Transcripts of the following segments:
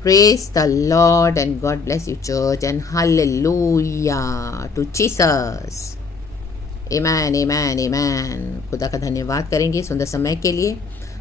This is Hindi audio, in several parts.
Praise the Lord and God bless you, church, and hallelujah to Jesus. Amen, amen, amen. खुदा का धन्यवाद करेंगे सुंदर समय के लिए,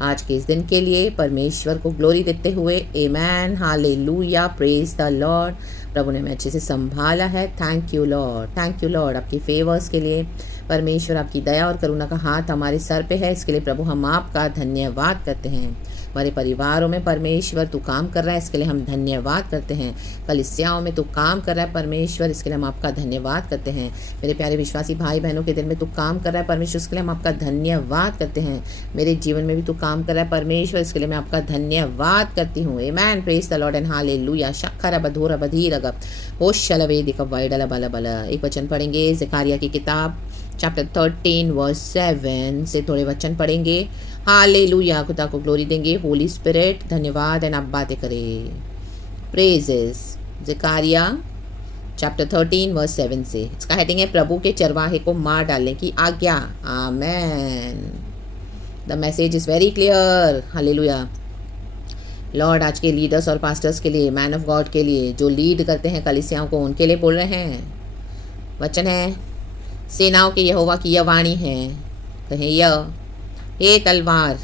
आज के इस दिन के लिए परमेश्वर को ग्लोरी देते हुए। Amen, hallelujah, praise the Lord. प्रभु ने हमें अच्छे से संभाला है। Thank you Lord, thank you Lord आपकी फेवर्स के लिए। परमेश्वर आपकी दया और करुणा का हाथ हमारे सर पे है, इसके लिए प्रभु हम आपका धन्यवाद करते हैं। हमारे परिवारों में परमेश्वर तू काम कर रहा है, इसके लिए हम धन्यवाद करते हैं। कलीसियाओं में तू काम कर रहा है परमेश्वर, इसके लिए हम आपका धन्यवाद करते हैं। मेरे प्यारे विश्वासी भाई बहनों के दिल में तू काम कर रहा है परमेश्वर, इसके लिए हम आपका धन्यवाद करते हैं। मेरे जीवन में भी तू काम कर रहा है परमेश्वर, इसके लिए मैं आपका धन्यवाद करती हूँ। Amen, praise the Lord and hallelujah. शक्खर बधूर बधीर होशल वेदिक वाइडल बल बल। एक वचन पढ़ेंगे ज़करिया की किताब चैप्टर 13 वर्स 7 से थोड़े वचन पढ़ेंगे। हालेलुया, खुदा को ग्लोरी देंगे। होली स्पिरिट धन्यवाद एंड आप बातें करें। प्रेजेस ज़करिया चैप्टर 13 वर्स 7 से। इसका हेडिंग है प्रभु के चरवाहे को मार डालने की आज्ञा। Amen. The message is very clear. Hallelujah. Lord आज के लीडर्स और पास्टर्स के लिए, मैन ऑफ गॉड के लिए, जो लीड करते हैं कलीसियाओं को, उनके लिए बोल रहे हैं। वचन है, सेनाओं के यहोवा की यह वाणी है, कहें यह, हे तलवार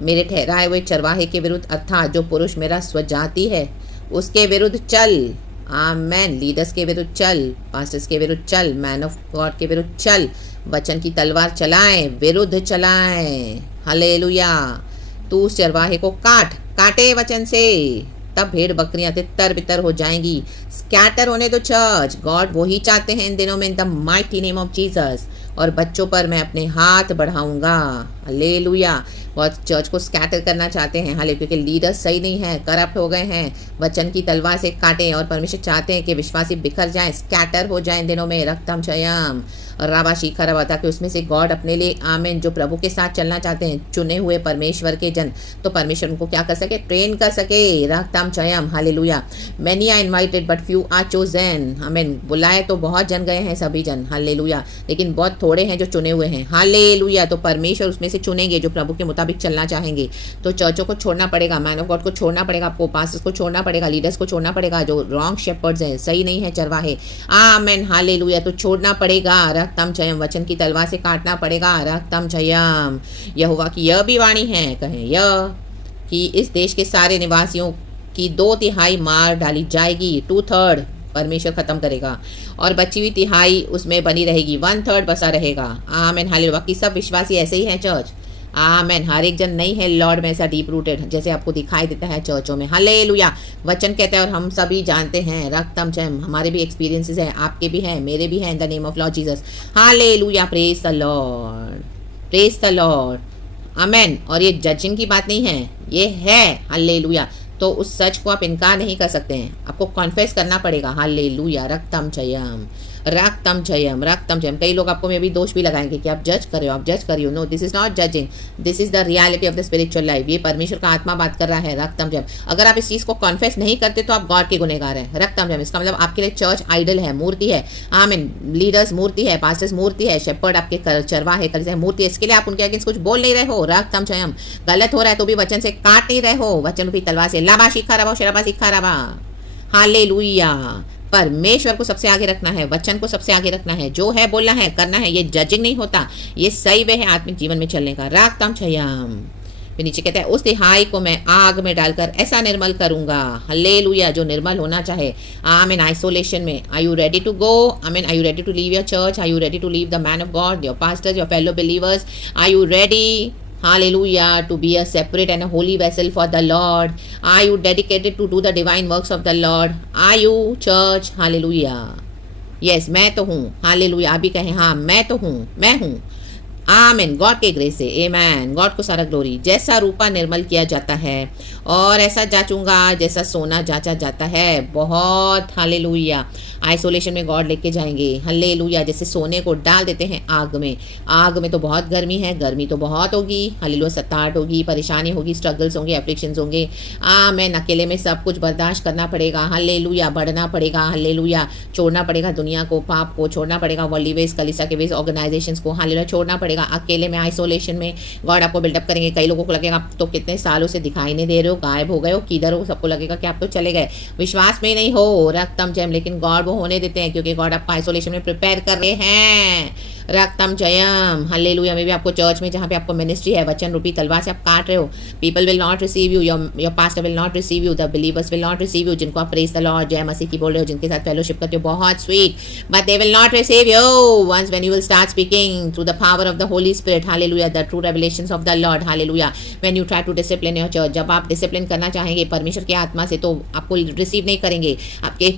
मेरे ठहराए हुए चरवाहे के विरुद्ध, अर्थात जो पुरुष मेरा स्वजाति है उसके विरुद्ध चल। आमेन। लीडर्स के विरुद्ध चल, पास्टर्स के विरुद्ध चल, मैन ऑफ गॉड के विरुद्ध चल। वचन की तलवार चलाएं, विरुद्ध चलाएं। हालेलुया। तू उस चरवाहे को काटे वचन से, तब भेड़ बकरियां तितर बितर हो जाएंगी। स्कैटर होने दो चर्च। गॉड वही चाहते हैं इन दिनों में, इन the mighty name of Jesus. और बच्चों पर मैं अपने हाथ बढ़ाऊंगा। हालेलुया। बहुत चर्च को स्कैटर करना चाहते हैं, हाले क्योंकि लीडर्स सही नहीं है, करप्ट हो गए हैं। वचन की तलवार से काटें, और परमेश्वर चाहते हैं कि विश्वासी बिखर जाएं, स्कैटर हो जाएं इन दिनों में। रक्तम चयम राबा शीखा रवा, ताकि उसमें से गॉड अपने लिए, आमेन, जो प्रभु के साथ चलना चाहते हैं, चुने हुए परमेश्वर के जन, तो परमेश्वर उनको क्या कर सके, ट्रेन कर सके। रक्तम चयम। Hallelujah. Many are invited but few are chosen. Amen. बुलाए तो बहुत जन गए हैं सभी जन, हालेलुया, लेकिन बहुत थोड़े हैं जो चुने हुए हैं। हालेलुया। तो परमेश्वर उसमें से चुनेंगे जो प्रभु के मुताबिक चलना चाहेंगे। तो चर्चों को छोड़ना पड़ेगा, मैन ऑफ गॉड को छोड़ना पड़ेगा, आपको पास्टर्स को छोड़ना पड़ेगा, लीडर्स को छोड़ना पड़ेगा, जो रॉन्ग शेपर्ड्स हैं, सही नहीं है चरवाहे। आमेन, हालेलुया। तो छोड़ना पड़ेगा। रक्तम चयम, वचन की तलवार से काटना पड़ेगा। रक्तम चयम। यहोवा की यह भी वाणी है, कहें यह, कि इस देश के सारे निवासियों की 2/3 मार डाली जाएगी। 2/3 परमेश्वर खत्म करेगा, और बची हुई 1/3 उसमें बनी रहेगी। 1/3 बसा रहेगा। आमेन, हालेलुया। बाकी सब विश्वासी ऐसे ही हैं चर्च। आमेन। हर एक जन नहीं है लॉर्ड में ऐसा डीप रूटेड जैसे आपको दिखाई देता है चर्चों में। हालेलुया। वचन कहते हैं, और हम सभी जानते हैं, रक्तम चयम, हमारे भी एक्सपीरियंसेस हैं, आपके भी हैं, मेरे भी हैं, in the name of lord Jesus. Hallelujah. Praise the lord, praise the lord. Amen. और ये जजिंग की बात नहीं है, ये है। हालेलुया। तो उस सच को आप इनकार नहीं कर सकते हैं, आपको कॉन्फेस करना पड़ेगा। हालेलुया। रक्तम चयम, रक्तम जयम, रक्तम जयम। कई लोग आपको में भी दोष भी लगाएंगे कि आप जज कर रहे हो, आप जज कर रही हो। No, this is not judging, this is the reality of the spiritual life. ये परमेश्वर का आत्मा बात कर रहा है। रक्तम जयम। अगर आप इस चीज़ को कॉन्फेस नहीं करते तो आप गॉड के गुनहगार हैं। रक्तम जयम, इसका मतलब आपके लिए चर्च आइडल है, मूर्ति है। आमीन। लीडर्स मूर्ति है, पास्टर्स मूर्ति है, शेपर्ड आपके चरवाहे कलीसिया मूर्ति है। इसके लिए आप उनके अगेंस्ट कुछ बोल नहीं रहे हो। रक्तम जयम। गलत हो रहा है तो भी वचन से काट नहीं रहे हो, वचन रूपी तलवार से। लाबा शिखा रवा, शराबा शिखा रवा। हालेलुया। परमेश्वर को सबसे आगे रखना है, वचन को सबसे आगे रखना है, जो है बोलना है, करना है। ये जजिंग नहीं होता, ये सही वे है आत्मिक जीवन में चलने का। रागतम छयम। फिर नीचे कहता है, उस तिहाई को मैं आग में डालकर ऐसा निर्मल करूंगा। हालेलुया। जो निर्मल होना चाहे। आमीन। आइसोलेशन में, are you ready to go? Amen. Are you ready to leave your church? Are you ready to leave the man of God, your pastors, your fellow believers? Are you ready, hallelujah, to be a separate and a holy vessel for the Lord? Are you dedicated to do the divine works of the Lord? Are you, church? hallelujah. Yes, मैं तो हूँ। हालेलुया। आप भी कहें, हाँ मैं तो हूँ, मैं हूँ। आमीन। गॉड के ग्रेस से। आमेन। गॉड को सारा ग्लोरी। जैसा रूपा निर्मल किया जाता है, और ऐसा जांचूंगा जैसा सोना जांचा जाता है। बहुत हालेलुया। आइसोलेशन में गॉड लेके जाएंगे। हालेलुया। जैसे सोने को डाल देते हैं आग में, आग में तो बहुत गर्मी है, गर्मी तो बहुत होगी। हालेलुया। सताहट होगी, परेशानी होगी, स्ट्रगल्स होंगे, एफ्लिक्शंस होंगे। आमीन। अकेले में सब कुछ बर्दाश्त करना पड़ेगा। हालेलुया। बढ़ना पड़ेगा। हालेलुया। छोड़ना पड़ेगा दुनिया को, पाप को छोड़ना पड़ेगा, वर्ल्डली वेज, कलीसिया के वेज, ऑर्गेनाइजेशंस को। हालेलुया। छोड़ना पड़ेगा, लगेगा अकेले में, आइसोलेशन में गॉड आपको बिल्डअप करेंगे। कई लोगों को लगेगा आप तो कितने सालों से दिखाई नहीं दे रहे हो, गायब हो गए हो, किधर हो, सबको लगेगा कि आप तो चले गए, विश्वास में नहीं हो, रक्तम जयम। लेकिन गॉड वो होने देते हैं क्योंकि गॉड आपको आइसोलेशन में प्रिपेयर कर रहे हैं, रक्तम जयम, हालेलुया। में भी आपको चर्च में जहाँ पे आपको मिनिस्ट्री है, वचन रूपी तलवार से आप काट रहे हो, people will not receive you, your pastor will not receive you, the believers will not receive you, जिनको आप प्रेज द लॉर्ड जय मसीह की बोल रहे हो, जिनके साथ फेलोशिप करते हो, बहुत sweet, but they will not receive you once when you will start speaking through the power of the Holy Spirit, hallelujah, the true revelations of the Lord, hallelujah. When you try to discipline your church, जब आप डिसिप्लिन करना चाहेंगे परमेश्वर की आत्मा से, तो आपको रिसीव नहीं करेंगे, आपके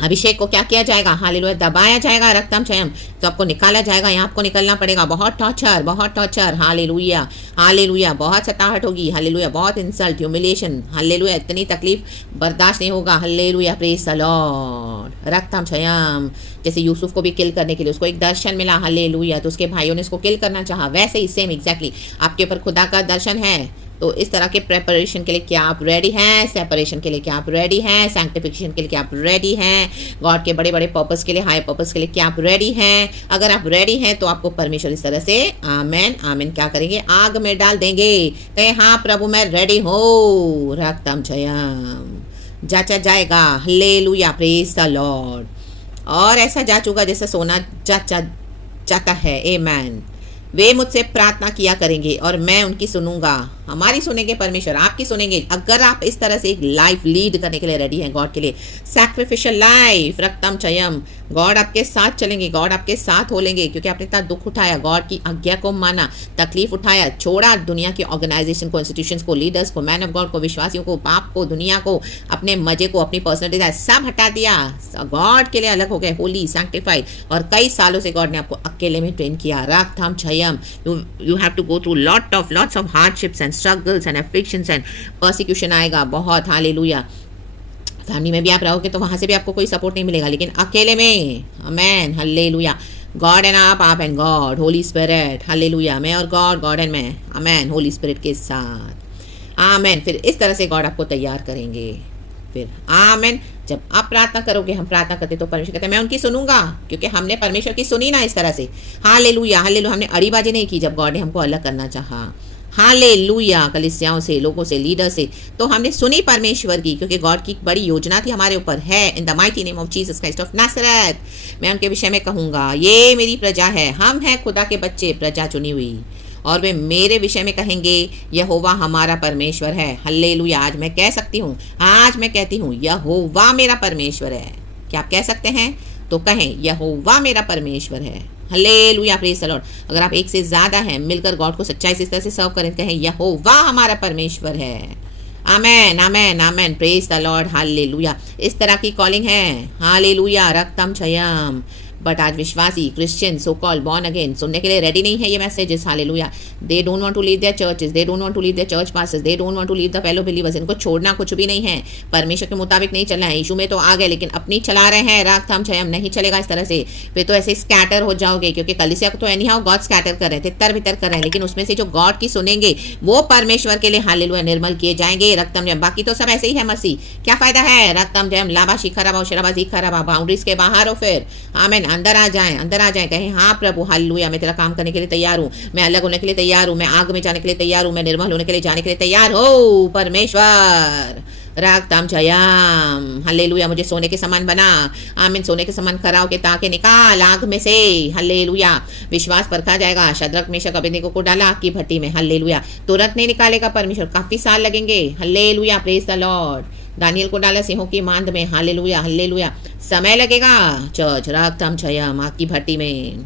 अभिषेक को क्या किया जाएगा, हालेलुया, दबाया जाएगा, रक्तम क्षयम, तो आपको निकाला जाएगा, यहाँ आपको निकलना पड़ेगा, बहुत टॉर्चर, हालेलुया, हालेलुया, बहुत सताहट होगी, हालेलुया, बहुत इंसल्ट, ह्यूमिलिएशन, हालेलुया, इतनी तकलीफ बर्दाश्त नहीं होगा, हालेलुया, प्रेज द लॉर्ड, रक्तम क्षयम। जैसे यूसुफ को भी किल करने के लिए उसको एक दर्शन मिला, हालेलुया, तो उसके भाइयों ने उसको किल करना चाहा, वैसे ही सेम एग्जैक्टली आपके ऊपर खुदा का दर्शन है। तो इस तरह के प्रेपरेशन के लिए क्या आप रेडी हैं, सेपरेशन के लिए क्या आप रेडी हैं, सैंक्टिफिकेशन के लिए क्या आप रेडी हैं, गॉड के बड़े बड़े पर्पस के लिए, हाई पर्पस के लिए क्या आप रेडी हैं। अगर आप रेडी हैं तो आपको परमेश्वर इस तरह से आमेन आमेन क्या करेंगे, आग में डाल देंगे, कहे हाँ प्रभु मैं रेडी हूँ, रक्तम जयम, जाचा जाएगा, हालेलुया, प्रेज द लॉर्ड। और ऐसा जा चुका जैसे सोना जाता है, आमेन। वे मुझसे प्रार्थना किया करेंगे और मैं उनकी सुनूंगा, हमारी सुनेंगे परमेश्वर, आपकी सुनेंगे। अगर आप इस तरह से एक लाइफ लीड करने के लिए रेडी हैं गॉड के लिए, सैक्रिफिशियल लाइफ, रक्तम चयम, गॉड आपके साथ चलेंगे, गॉड आपके साथ हो लेंगे, क्योंकि आपने इतना दुख उठाया, गॉड की आज्ञा को माना, तकलीफ उठाया, छोड़ा दुनिया की ऑर्गेनाइजेशन को, इंस्टीट्यूशंस को, लीडर्स को, मैन ऑफ गॉड को, विश्वासियों को, पाप को, दुनिया को, अपने मजे को, अपनी पर्सनल डिजायर सब हटा दिया, गॉड के लिए अलग हो गए, होली सैंक्टिफाइड। और कई सालों से गॉड ने आपको अकेले में ट्रेन किया, रक्तम चयम। You have to go through lots of hardships and struggles and afflictions and persecution आएगा बहुत, हालेलुया। फैमिली में भी आप रहोगे तो वहाँ से भी आपको कोई सपोर्ट नहीं मिलेगा, लेकिन अकेले में, आमेन, हालेलुया, गॉड एंड आप and God, Holi Spirit, hallelujah, मैं और गॉड, गॉड एंड मैं, आमेन, होली स्पिरिट के साथ, आमेन। फिर इस तरह से गॉड आपको तैयार करेंगे, फिर आमेन। जब आप प्रार्थना करोगे, हम प्रार्थना करते तो परमेश्वर कहते हैं मैं उनकी सुनूंगा, क्योंकि हमने परमेश्वर की सुनी ना इस तरह से, हालेलुया, हालेलुया। हमने अड़ीबाजी नहीं की जब गॉड ने हमको अलग करना चाहा, हालेलुया, कलीसियाओं से, लोगों से, लीडर से, तो हमने सुनी परमेश्वर की, क्योंकि गॉड की बड़ी योजना थी हमारे ऊपर है। In the mighty name of Jesus Christ of Nazareth, मैं उनके विषय में कहूँगा, ये मेरी प्रजा है, हम हैं खुदा के बच्चे, प्रजा चुनी हुई, और वे मेरे विषय में कहेंगे यहोवा हमारा परमेश्वर है, हल्लेलुया। आज मैं कह सकती हूँ, आज मैं कहती हूँ यहोवा मेरा परमेश्वर है। क्या आप कह सकते हैं? तो कहें यहोवा मेरा परमेश्वर है, हल्लेलुया, प्रेज द लॉर्ड। अगर आप एक से ज़्यादा हैं, मिलकर गॉड को सच्चाई से इस तरह से सर्व करें, कहें यहोवा हमारा परमेश्वर है, आमेन आमेन आमेन, प्रेज द लॉर्ड, हालेलुया। इस तरह की कॉलिंग है, हालेलुया, रक्तम क्षयम। बट आज विश्वासी Christian so called born again सुनने के लिए रेडी नहीं है ये messages, hallelujah. They don't want to leave their churches, they don't want to leave their church pastors, they don't want to leave the fellow believers. इनको छोड़ना कुछ भी नहीं है, परमेश्वर के मुताबिक नहीं चलना है। यीशु में तो आ गए, लेकिन अपनी चला रहे हैं, रागथम क्षयम नहीं चलेगा इस तरह से, फिर तो ऐसे स्कैटर हो जाओगे। क्योंकि कलीसिया को तो एनी हाउ गॉड स्कैटर कर रहे थे, तर भीतर कर रहे हैं, लेकिन उसमें से जो गॉड की सुनेंगे वो परमेश्वर के लिए, हालेलुया, निर्मल किए जाएंगे, रक्तम जयम। बाकी तो सब ऐसे ही है मसीह, क्या फायदा है, रक्तम जयम, लाबाशी खराबा, शराबाजी खराबा, बाउंड्रीज के बाहर हो, फिर आमेन, अंदर आ जाए, अंदर आ जाए, कहें हाँ प्रभु, हालेलुया, मैं तेरा काम करने के लिए तैयार हूँ, मैं अलग होने के लिए तैयार हूँ, मैं आग में जाने के लिए तैयार हूँ, मैं निर्मल होने के लिए जाने के लिए तैयार हो, परमेश्वर, रागताम जयाम, हालेलुया। मुझे सोने के समान बना, आमीन, सोने के समान खरा होके ताके निकाल आग में से, हालेलुया। विश्वास परखा जाएगा, शद्रक मेशक अबेदnego को डाला आग की भट्टी में, हालेलुया, तुरंत नहीं निकालेगा परमेश्वर, काफी साल लगेंगे, hallelujah, praise the Lord. Daniel को डाला सिंहों की मांद में, हालेलुया हालेलुया, समय लगेगा चर्च, रागताम जयाम, आग की भट्टी में।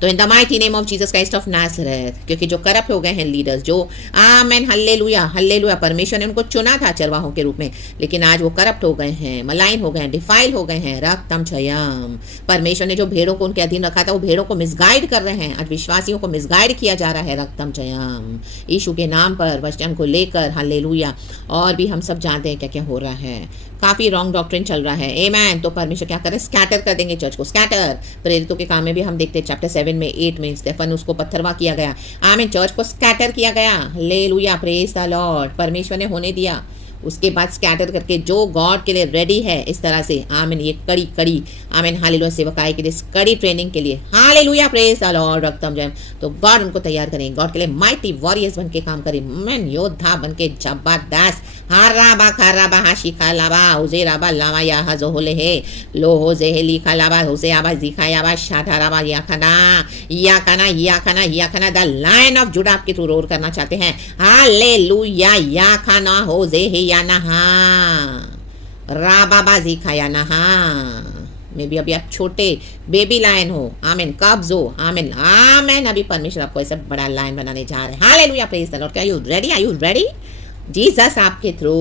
तो in the mighty name of Jesus Christ of Nazareth, क्योंकि जो करप्ट हो गए हैं लीडर्स, जो आमेन, हल्लेलुया हल्लेलुया, परमेश्वर ने उनको चुना था चरवाहों के रूप में, लेकिन आज वो करप्ट हो गए हैं, मलाइन हो गए हैं, डिफाइल हो गए हैं, रक्तम क्षयम। परमेश्वर ने जो भेड़ों को उनके अधीन रखा था, वो भेड़ों को मिसगाइड कर रहे हैं, आज विश्वासियों को मिसगाइड किया जा रहा है, रक्तम क्षयम, यीशु के नाम पर, वचन को लेकर, हल्लेलुया। और भी हम सब जानते हैं क्या क्या हो रहा है, काफ़ी रॉन्ग डॉक्ट्रिन चल रहा है, आमेन। तो परमेश्वर क्या करे, स्कैटर कर देंगे चर्च को, स्कैटर। प्रेरितों के काम में भी हम देखते हैं, चैप्टर 7 में 8 में स्टेफन उसको पत्थरवा किया गया, आमीन, चर्च को स्कैटर किया गया, हालेलुया, प्रेज द लॉर्ड। परमेश्वर ने होने दिया, उसके बाद स्कैटर करके जो गॉड के लिए रेडी है इस तरह से, आमीन, ये कड़ी कड़ी, आमीन, हालेलुया, सेवकाई के लिए, कड़ी ट्रेनिंग के लिए, हालेलुया, प्रेज द लॉर्ड, रक्तम जय, तो गॉड उनको तैयार करें, गॉड के लिए माइटी वॉरियर्स बन के काम करें, मैन योद्धा बन के जबरदस्त, हाराबा खाराबा हाशिखा लाबा हुजे राबा लावा या हजोले हे लो हो जे लिखा लाबा हुजे आबा जिखा याबा शाठाराबा याखना याखना याखना याखना, द लायन ऑफ जुड़ा आपके थ्रू रोर करना चाहते हैं, हालेलुया, याखना हो जे हे या नहा राबाबा जिखा या नहा, मे बी अभी आप छोटे बेबी लायन हो, आमीन, कब्ज हो, आमीन, आमीन, अभी परमेश्वर आपको ऐसा बड़ा लायन बनाने जा रहे हैं, hallelujah, praise the Lord. Are you ready? Are you ready? Jesus आपके थ्रू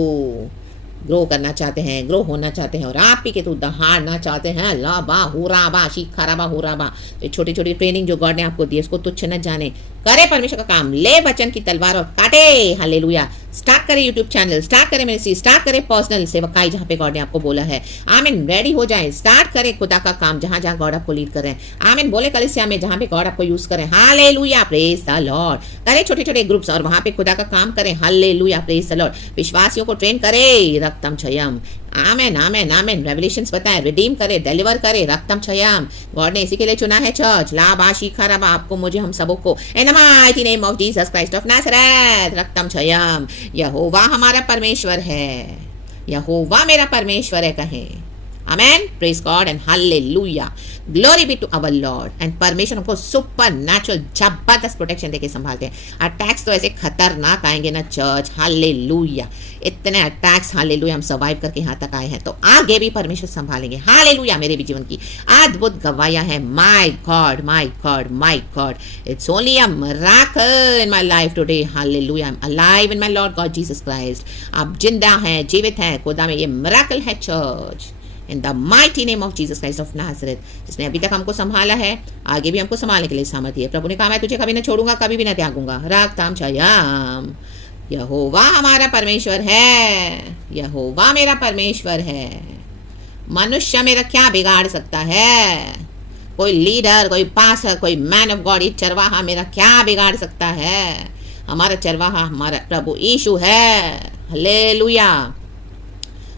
ग्रो करना चाहते हैं, ग्रो होना चाहते हैं और आप ही के थ्रू दहाड़ना चाहते हैं, लाबा हुराबा शिखराबा हुराबा। तो छोटी छोटी ट्रेनिंग जो गॉड ने आपको दी उसको तुच्छ न जाने, करे परमेश्वर का काम, ले वचन की तलवार और काटे, हालेलुया। स्टार्ट करें यूट्यूब चैनल, स्टार्ट करें मिनिस्ट्री, स्टार्ट करें पर्सनल सेवकाई जहाँ पे गॉड ने आपको बोला है, आमीन, रेडी हो जाए, स्टार्ट करें खुदा का काम जहाँ जहाँ गॉड आपको लीड करें, आमीन, बोले कलीसिया में जहाँ पे गॉड आपको यूज करें, हालेलुया, प्रेज द लॉर्ड। करें छोटे छोटे ग्रुप्स और वहाँ पे खुदा का काम करें, हालेलुया, प्रेज द लॉर्ड। विश्वासियों को ट्रेन करे, रक्तम छयम, आमेन आमेन आमेन, रेवलेशंस बताएं, रिडीम करे, डिलीवर करे, रक्तम छयम। गॉड ने इसी के लिए चुना है चर्च, लाबा शिखराबा, आपको, मुझे, हम सबों को, in the mighty name of Jesus Christ of Nazareth, रक्तम छयम। यहोवा हमारा परमेश्वर है, यहोवा मेरा परमेश्वर है, कहें amen, praise God and hallelujah, glory be to our Lord. And परमेश्वर हमको सुपर नेचुरल जबरदस्त प्रोटेक्शन देके संभालते हैं। अटैक्स तो ऐसे खतरनाक आएंगे ना चर्च, हालेलुया, इतने अटैक्स, हालेलुया, हम सर्वाइव करके यहाँ तक आए हैं, तो आगे भी परमेश्वर संभालेंगे, हालेलुया। मेरे भी जीवन की अद्भुत गवाहियाँ हैं, my God my God my God, it's only a miracle in my life today, hallelujah, I am alive in my Lord God Jesus Christ. आप जिंदा हैं, जीवित हैं खुदा में, ये मिरेकल है church, in the mighty name of Jesus Christ of Nazareth, जिसने अभी तक हमको संभाला है, आगे भी हमको संभालने के लिए सामर्थ्य है। प्रभु ने कहा, मैं तुझे कभी न छोड़ूंगा, कभी भी न त्यागूंगा, रागताम छयाम। यहोवा हमारा परमेश्वर है, यहोवा मेरा परमेश्वर है। मनुष्य मेरा क्या बिगाड़ सकता है? कोई लीडर, कोई पास्टर, कोई मैन ऑफ गॉड, चरवाहा मेरा क्या बिगाड़ सकता है? हमारा चरवाहा हमारा प्रभु यीशु है, हालेलुया।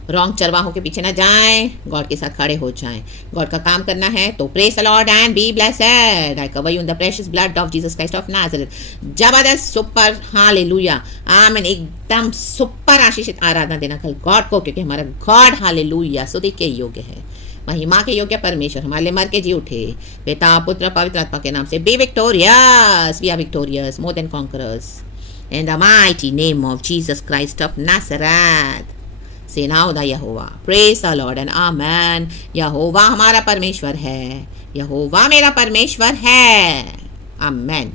रॉन्ग चरवाहों के पीछे ना जाएं, गॉड के साथ खड़े हो जाएं। गॉड का काम करना है तो praise the Lord and be blessed. I cover you in the precious blood of Jesus Christ of Nazareth. जबरदस्त, सुपर, हालेलुया, आमीन, एकदम सुपर आशीषित आराधना देना कल गॉड को, क्योंकि हमारा गॉड, हालेलुया, स्तुति के योग्य है, महिमा के योग्य परमेश्वर, हमारे लिए मर के जी उठे, पिता पुत्र पवित्र आत्मा के नाम से। Be victorious, we are victorious, more than conquerors, in the mighty name of Jesus Christ of Nazareth. सेनाओं दा यहोवा, praise the Lord and amen. यहोवा हमारा परमेश्वर है, यहोवा मेरा परमेश्वर है, आमेन।